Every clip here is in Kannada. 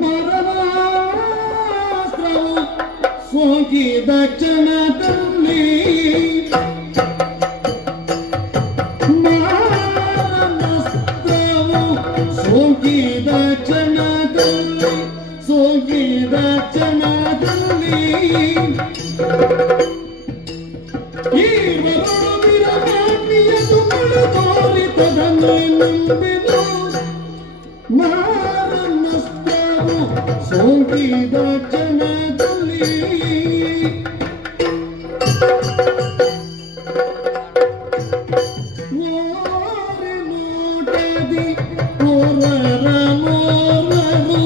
ಮರಮಾಸ್ತ್ರವು ಸೋಕಿದ ಕ್ಷಣದಲ್ಲಿ ಮಾರನಾಸ್ತ್ರವು ಸೋಕಿದ ಕ್ಷಣದಲ್ಲಿ ಸೋಕಿದ ಕ್ಷಣದಲ್ಲಿ ಈ ಬರಡು ವಿರಮಾಪಿಯದು ತೋರಿತದನ್ನೇ ನಂಬಿದು ಮಾರನಾಸ್ತ್ರವು ಸೋಕಿದ ಕ್ಷಣದಲ್ಲಿ ಓರೆ ನೋಟದಿ ಓರರ ನೋರರು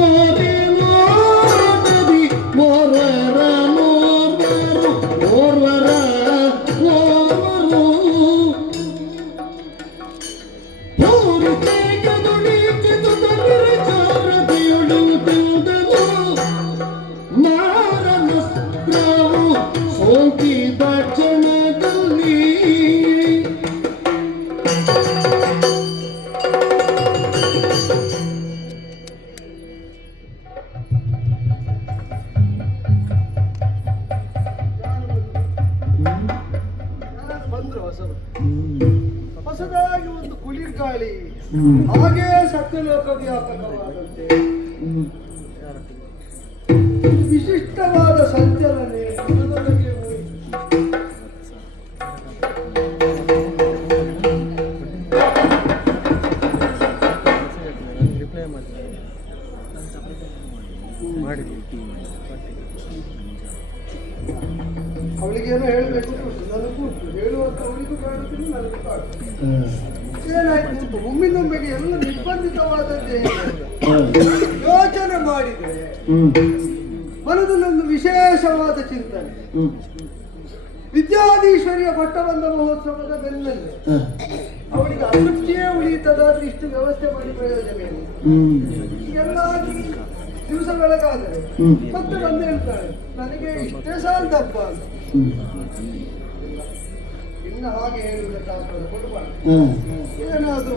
ಓರೆ ನೋಟದಿ ಓರರ ನೋರರು ಓರ್ವರ ಓರ್ವರು ಮಾರನಾಸ್ತ್ರವು ಸೋಕಿದ ಕ್ಷಣದಲ್ಲಿ ಹೊಸದಾಗಿ ಒಂದು ಕುಳಿರ್ ಗಾಳಿ ಹಾಗೆ ಸತ್ಯಲೋಕ ವ್ಯಾಪಕವಾದಂತೆ ವಿಶಿಷ್ಟವಾದ ಸಂಚಲನೆ ಮನದೊಳಗೆ ಹೋಯಿತು. ಅವಳಿಗೇನೋ ಹೇಳಬೇಕು ನನಗೂ ಉಂಟು, ಹೇಳುವಂತ ಅವಳಿಗೂ ಕಾಣುತ್ತಿಲ್ಲ, ನನಗೂ ಕಾಣುತ್ತಿಲ್ಲ. ಏನಾಯ್ತು ಒಮ್ಮಿನೊಮ್ಮೆಗೆ ಎಲ್ಲ ನಿರ್ಬಂಧಿತವಾದದ್ದೇ ಯೋಚನೆ ಮಾಡಿದರೆ ಮನದಲ್ಲೊಂದು ವಿಶೇಷವಾದ ಚಿಂತನೆ. ವಿದ್ಯಾಧೀಶ್ವರಿಯ ಪಟ್ಟಬಂಧ ಮಹೋತ್ಸವದ ಬೆನ್ನಲ್ಲೇ ಅವಳಿಗೆ ಅತೃಪ್ತಿಯೇ ಉಳಿಯುತ್ತದಾದ್ರೆ ಇಷ್ಟು ವ್ಯವಸ್ಥೆ ಮಾಡಿ ಪ್ರಯೋಜನ ಏನು? ಎಲ್ಲ ದಿವಸ ಬೆಳಗಾದರೆ ಮತ್ತೆ ಬಂದು ಹೇಳ್ತಾಳೆ ನನಗೆ ಇಷ್ಟೇ ಸಾಲದಪ್ಪ ಅಂತ. ಇನ್ನು ಹಾಗೆ ಹೇಳುವುದಕ್ಕಾಗ್ತದೆ ಕೊಡಬಾರ್ದು. ಏನಾದ್ರೂ